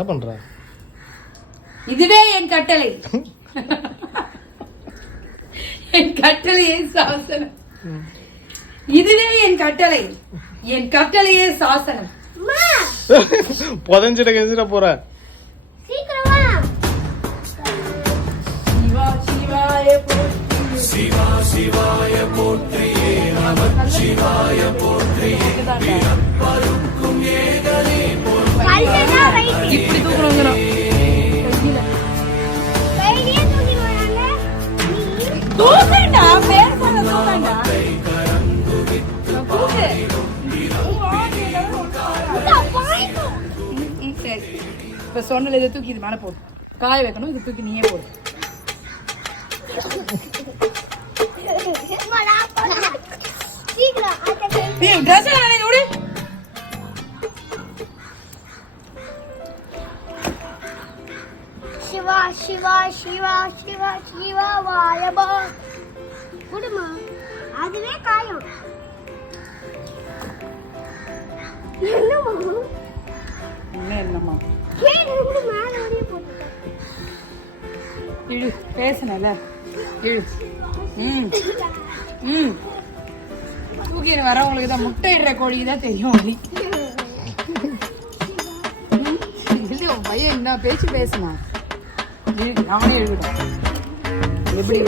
என்ன பண்ற? இதுவே என் கட்டளை. என் கட்டளையே சாசனம். இதுவே என் கட்டளை. என் கட்டளையே சாசனம். புதஞ்சிட கெஞ்சிட போற. சிவா சிவாய போற்றி. சிவா சிவாய போற்றியே நம சிவாய போற்றியே பிறப்பருக்கும் ஏகலே இப்படி தூக்கணும். தூக்கண்டா பேர் சொல்ல தூக்கண்டா. சரி இப்ப சொன்னல இதை தூக்கி இது மேல போடு. காய வைக்கணும். இது தூக்கி நீயே போடு. சிவா சிவா சிவா சிவா சிவா வாயபா குடுமா அதுவே காயம். என்னம்மா மேல வரைய போட்டு இழு பேசுனல இழு. தூக்கின்னு வரவங்களுக்கு தான் முட்டை இடுற கோழி தான் தெரியும். வலி இல்லை உன் பையன் என்ன பேச்சு பேசுனா அவனே எழுதிடும். எப்படி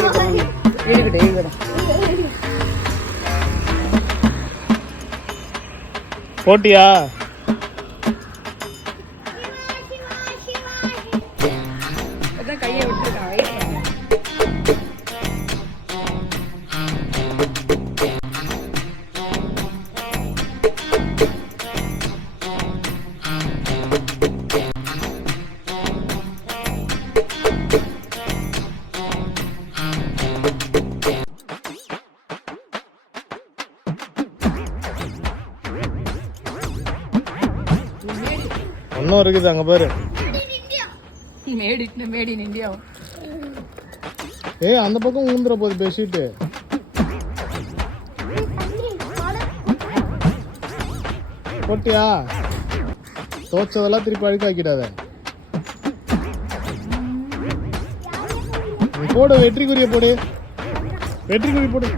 எழுதிடும். போட்டியா? அதான் கையை விட்டுருக்கான். வெயிட் பண்ணு. ஒன்னும் இருக்குது அங்க பாரு. Made in India. ஏய் அந்த பக்கம் ஊந்துற போது பேசிட்டு. போட்டியா? தோச்சதெல்லாம் திருப்பி அழுக்காக்கிடாத. நீ போடு வெற்றி குறிய போடு. வெற்றி குறி போடு.